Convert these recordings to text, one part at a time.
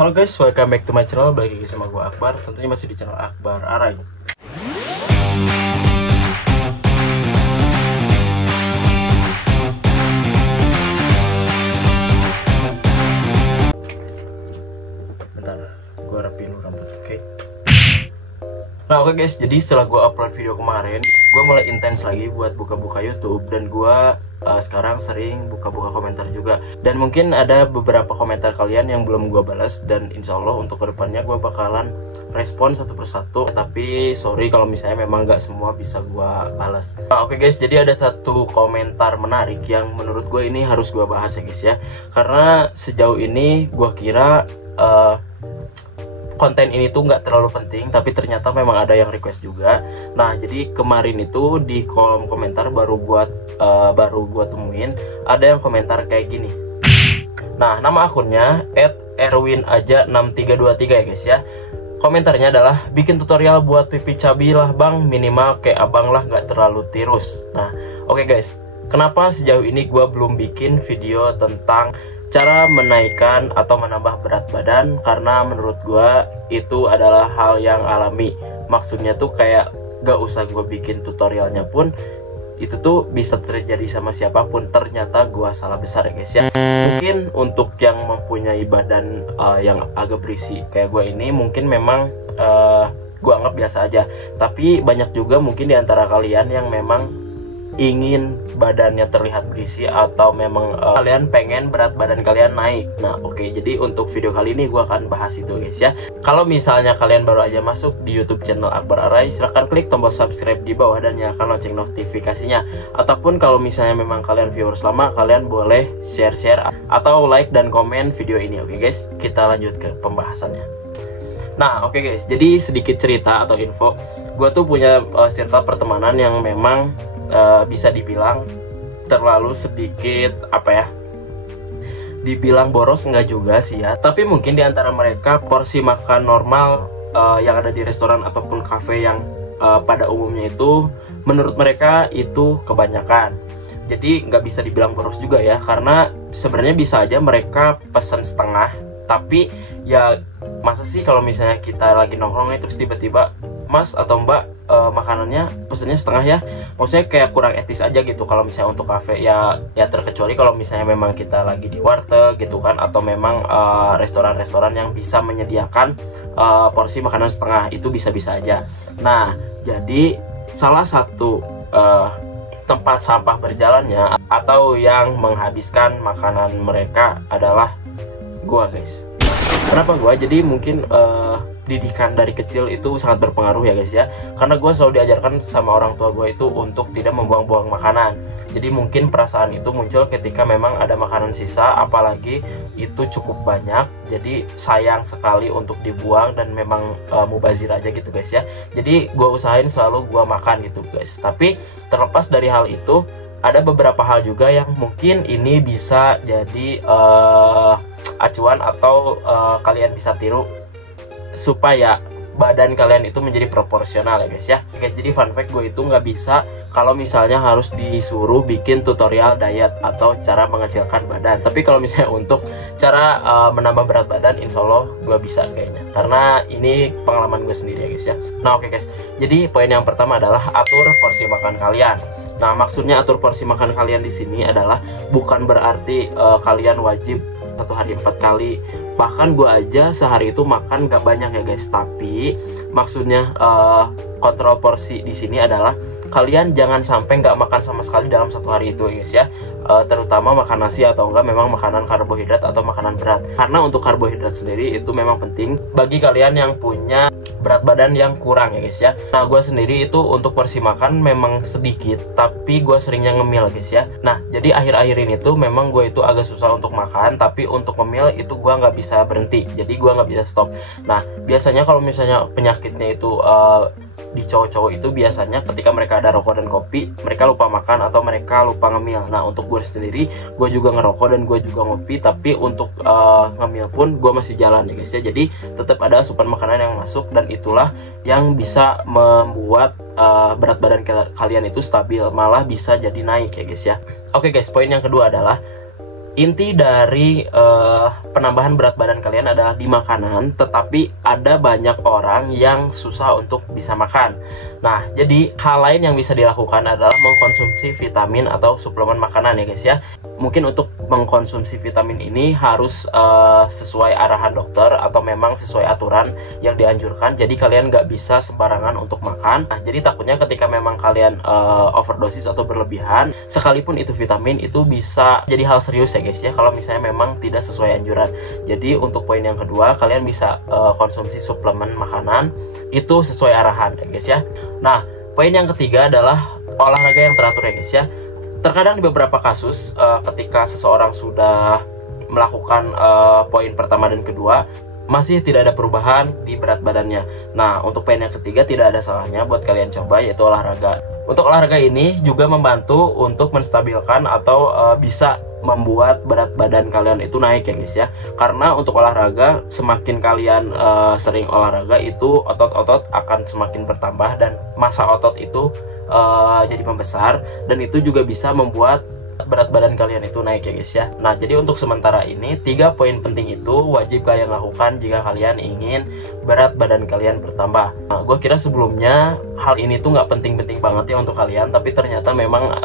Halo guys, welcome back to my channel. Balik lagi sama gue Akbar. Tentunya masih di channel Akbar Arai. Bentar, gue rapiin dulu rambut, oke? Nah oke guys, jadi setelah gue upload video kemarin, gue mulai intens lagi buat buka-buka YouTube. Dan gue sekarang sering buka-buka komentar juga. Dan mungkin ada beberapa komentar kalian yang belum gue balas. Dan insya Allah untuk kedepannya gue bakalan respon satu persatu. Tapi sorry kalau misalnya memang gak semua bisa gue balas. Nah oke guys, jadi ada satu komentar menarik yang menurut gue ini harus gue bahas ya guys ya. Karena sejauh ini gue kira konten ini tuh nggak terlalu penting, tapi ternyata memang ada yang request juga. Nah jadi kemarin itu di kolom komentar baru gua temuin ada yang komentar kayak gini. Nah nama akunnya @erwinaja6323 ya guys ya. Komentarnya adalah, bikin tutorial buat pipi cabi lah bang, minimal kayak abang lah, nggak terlalu tirus. Nah oke guys, kenapa sejauh ini gua belum bikin video tentang cara menaikkan atau menambah berat badan? Karena menurut gue itu adalah hal yang alami. Maksudnya tuh kayak gak usah gue bikin tutorialnya pun itu tuh bisa terjadi sama siapapun. Ternyata gue salah besar ya guys ya. Mungkin untuk yang mempunyai badan yang agak berisi kayak gue ini, mungkin memang gue anggap biasa aja. Tapi banyak juga mungkin di antara kalian yang memang ingin badannya terlihat berisi, atau memang kalian pengen berat badan kalian naik. Nah oke, jadi untuk video kali ini gue akan bahas itu guys ya. Kalau misalnya kalian baru aja masuk di YouTube channel Akbar Arai, silahkan klik tombol subscribe di bawah dan nyalakan lonceng notifikasinya. Ataupun kalau misalnya memang kalian viewers lama, kalian boleh share atau like dan komen video ini. Oke guys, kita lanjut ke pembahasannya. Nah oke guys, jadi sedikit cerita atau info. Gue tuh punya circle pertemanan yang memang bisa dibilang terlalu sedikit, apa ya, dibilang boros enggak juga sih ya. Tapi mungkin di antara mereka porsi makan normal yang ada di restoran ataupun cafe yang pada umumnya itu menurut mereka itu kebanyakan. Jadi nggak bisa dibilang boros juga ya, karena sebenarnya bisa aja mereka pesan setengah. Tapi ya masa sih kalau misalnya kita lagi nongkrong terus tiba-tiba mas atau mbak makanannya pesennya setengah ya, maksudnya kayak kurang etis aja gitu kalau misalnya untuk kafe ya. Terkecuali kalau misalnya memang kita lagi di warteg gitu kan, atau memang restoran-restoran yang bisa menyediakan porsi makanan setengah, itu bisa-bisa aja. Nah jadi salah satu tempat sampah berjalannya atau yang menghabiskan makanan mereka adalah gua guys. Kenapa gua? Jadi mungkin didikan dari kecil itu sangat berpengaruh ya guys ya. Karena gue selalu diajarkan sama orang tua gue itu untuk tidak membuang-buang makanan. Jadi mungkin perasaan itu muncul ketika memang ada makanan sisa, apalagi itu cukup banyak. Jadi sayang sekali untuk dibuang dan memang mubazir aja gitu guys ya. Jadi gue usahain selalu gue makan gitu guys. Tapi terlepas dari hal itu, ada beberapa hal juga yang mungkin ini bisa jadi acuan atau kalian bisa tiru supaya badan kalian itu menjadi proporsional ya guys ya. Guys, jadi fun fact, gue itu nggak bisa kalau misalnya harus disuruh bikin tutorial diet atau cara mengecilkan badan. Tapi kalau misalnya untuk cara menambah berat badan, insya Allah gue bisa kayaknya, karena ini pengalaman gue sendiri ya guys ya. Nah oke guys, jadi poin yang pertama adalah atur porsi makan kalian. Nah maksudnya atur porsi makan kalian di sini adalah bukan berarti kalian wajib satu hari 4 kali. Bahkan gue aja sehari itu makan gak banyak ya guys. Tapi maksudnya kontrol porsi di sini adalah kalian jangan sampai nggak makan sama sekali dalam satu hari itu guys ya. Terutama makan nasi atau enggak memang makanan karbohidrat atau makanan berat. Karena untuk karbohidrat sendiri itu memang penting bagi kalian yang punya berat badan yang kurang ya guys ya. Nah gue sendiri itu untuk porsi makan memang sedikit, tapi gue seringnya ngemil guys ya. Nah jadi akhir-akhir ini tuh memang gue itu agak susah untuk makan, tapi untuk ngemil itu gue nggak bisa berhenti. Jadi gue nggak bisa stop. Nah biasanya kalau misalnya penyakitnya itu di cowok-cowok itu biasanya ketika mereka ada rokok dan kopi, mereka lupa makan atau mereka lupa ngemil. Nah untuk gue sendiri, gue juga ngerokok dan gue juga ngopi, tapi untuk ngemil pun gue masih jalan ya guys ya. Jadi tetap ada asupan makanan yang masuk, dan itulah yang bisa membuat berat badan kalian itu stabil, malah bisa jadi naik ya guys ya. Oke guys, poin yang kedua adalah inti dari penambahan berat badan kalian adalah di makanan, tetapi ada banyak orang yang susah untuk bisa makan. Nah, jadi hal lain yang bisa dilakukan adalah mengkonsumsi vitamin atau suplemen makanan ya guys ya. Mungkin untuk mengkonsumsi vitamin ini harus sesuai arahan dokter atau memang sesuai aturan yang dianjurkan. Jadi kalian nggak bisa sembarangan untuk makan. Nah, jadi takutnya ketika memang kalian overdosis atau berlebihan, sekalipun itu vitamin, itu bisa jadi hal serius ya guys ya, kalau misalnya memang tidak sesuai anjuran. Jadi untuk poin yang kedua, kalian bisa konsumsi suplemen makanan itu sesuai arahan ya guys ya. Nah, poin yang ketiga adalah olahraga yang teratur ya guys ya. Terkadang di beberapa kasus ketika seseorang sudah melakukan poin pertama dan kedua, masih tidak ada perubahan di berat badannya. Nah, untuk poin yang ketiga tidak ada salahnya buat kalian coba, yaitu olahraga. Untuk olahraga ini juga membantu untuk menstabilkan atau bisa membuat berat badan kalian itu naik ya guys ya. Karena untuk olahraga, semakin kalian sering olahraga, itu otot-otot akan semakin bertambah dan massa otot itu jadi membesar, dan itu juga bisa membuat berat badan kalian itu naik ya guys ya. Nah, jadi untuk sementara ini 3 poin penting itu wajib kalian lakukan jika kalian ingin berat badan kalian bertambah. Nah, gue kira sebelumnya hal ini tuh nggak penting-penting banget ya untuk kalian, tapi ternyata memang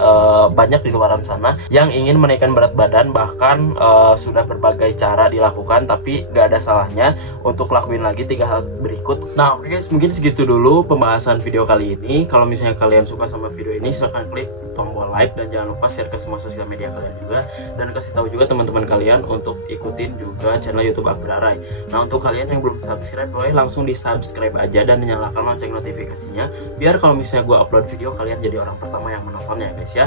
banyak di luaran sana yang ingin menaikkan berat badan, bahkan sudah berbagai cara dilakukan, tapi nggak ada salahnya untuk lakuin lagi 3 hal berikut. Nah, oke guys, mungkin segitu dulu pembahasan video kali ini. Kalau misalnya kalian suka sama video ini, silahkan klik tombol like dan jangan lupa share ke semua sosial media kalian juga, dan kasih tahu juga teman-teman kalian untuk ikutin juga channel YouTube Akbar Arai. Nah, untuk kalian yang belum subscribe, boleh langsung di subscribe aja dan nyalakan lonceng notifikasinya, biar kalau misalnya gue upload video kalian jadi orang pertama yang menontonnya guys ya.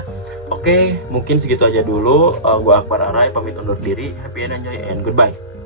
Oke, mungkin segitu aja dulu. Gue Akbar Arai pamit undur diri. Happy and enjoy and goodbye.